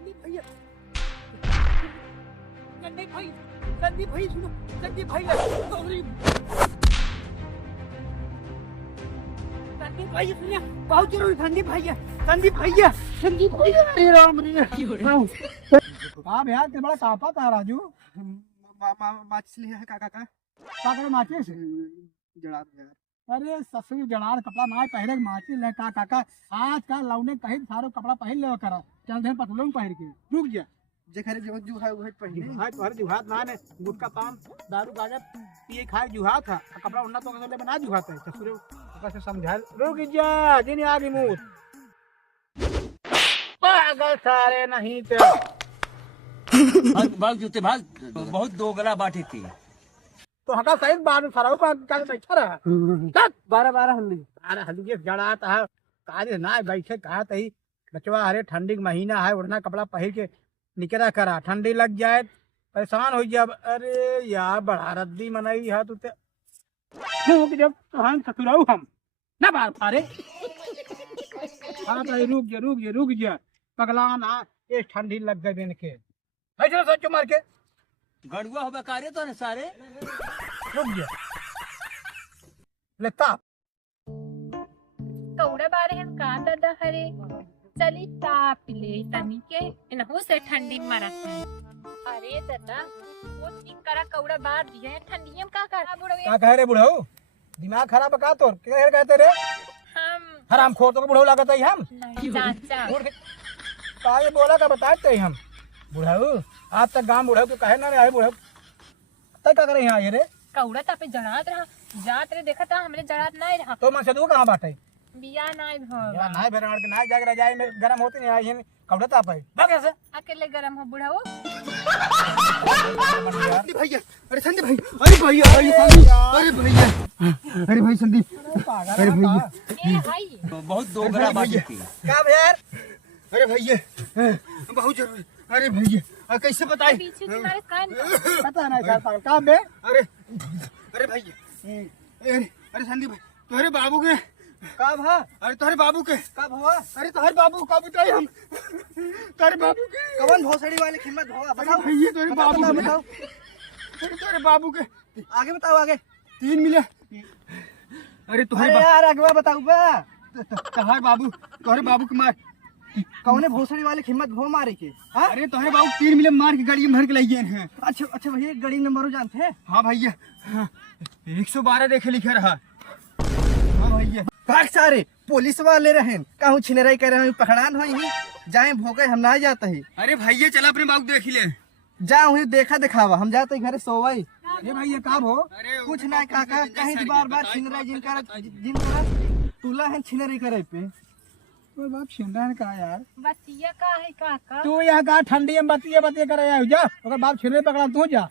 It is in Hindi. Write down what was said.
संदीप भैया सुनो, संदीप भैया सुनिए, बहुत जरूरी संदीप भैया अरे राम रे हाँ भैया ते बड़ा कापा था राजू। माचिस लिया है काका का का माचिस जड़ा यार। अरे ससुर जड़ार कपड़ा ना पहने के माचिस ले का काका आज का लौने कहीं सारो कपड़ा पहन ले करा चल दे पतलून पहन के रुक जा जेखरे जो जुहा उहे पहने हां तोहर जुहात ना ने गुटका पान दारू गांजा पिए खाए जुहात था कपड़ा उन्ना तो ले बना जुहात है ससुर ऊपर से समझा रुक जा दिन आगे मुंह पागल सारे नहीं ते भाग जूते भाग बहुत दोगला बाटी थी तो हका सही बार सराउ का बैठा रहा 12 हल्दी अरे हल्दी जड़ा था काले ना बैठे कहा तही बचवा अरे ठंडी का महीना है उड़ना कपड़ा पहन के निकरा करा ठंडी लग जाए परेशान हो जाए अरे यार बड़ा रद्दी मनाई है तू जब हम ससुराऊ हम ना बार पारे रुक जा पगला ना ये ठंडी लग गई बेन के ऐसे सोचो मार के गड़ुआ हो बेकारे तो न सारे रुक जा लेता कौड़ा बारे हम का दादा हरे चली ताप ले तनी के इनहु से ठंडी मरत है अरे दादा वो ठीक करा कौड़ा बार दिए ठंडी में का करा बुढ़वे का कह रे बुढ़ऊ दिमाग खराब का तोर कह कहते रे हम हराम खोर तो बुढ़ऊ लागत है हम नहीं चाचा का ये बोला का बताते हम बुढ़ऊ आज तक गांव बुढ़ऊ के कहे ना आए बुढ़ऊ तक का करे यहाँ ये रे कौड़ा तापे जड़ात रहा जात रे देखा था हमरे जड़ात नहीं रहा तो मन से तू कहाँ बाटे बिया नहीं भव या नाय बेरड़ के नाय जाग रजाई में गरम होती नहीं आई कौड़ा ताप है भाग ऐसे अकेले गरम हो बुढ़ाओ संदीप भैया अरे संदीप भाई अरे भैया अरे भाई संदीप अरे भैया ए भाई बहुत दोगला बाटी थी का यार अरे भैया बहुत जरूरी अरे भैया कैसे बताए पीछे तुम्हारे कान पता नहीं सर पागल काम बे अरे भैया अरे संदीप भाई तुम्हारे बाबू के का भा अरे तुम्हारे बाबू के का भवा अरे तुम्हारे बाबू का बताए हम तुम्हारे बाबू के कवन भोसड़ी वाले कीमत भवा बताओ भैया तुम्हारे बाबू के बताओ अरे तुम्हारे बाबू के आगे बताओ आगे 3 मिले अरे तुम्हारे यार अगवा बताओ बा तुम्हारे बाबू के मार कौने भोसड़ी वाले कीमत भो मारे के हां अरे तुम्हारे बाबू 3 मिले मार के गाड़ी में भर के ले गए हैं अच्छा भैया गाड़ी नंबर जानते हैं हाँ भैया 112 देखे लिखे रहा हाँ भैया भाग सारे पुलिस वाले रहें कहूँ छिनराई कर रहे पकड़ान हो ही जाए भोगे हम ना जाते ही अरे भैया चला अपने बाबू देख ले जाओ ही देखा दिखावा हम जाते घरे सोवाई ये भैया कब हो कुछ ना काका कहीं बार छिनराई जिनका तुला है छिनराई करे पे कोई बाप छिनरा है का यार बतिया का है काका तू यहाँ का ठंडी में बतिया करे जा ओकर बाप छिनराई पकड़ा तू जा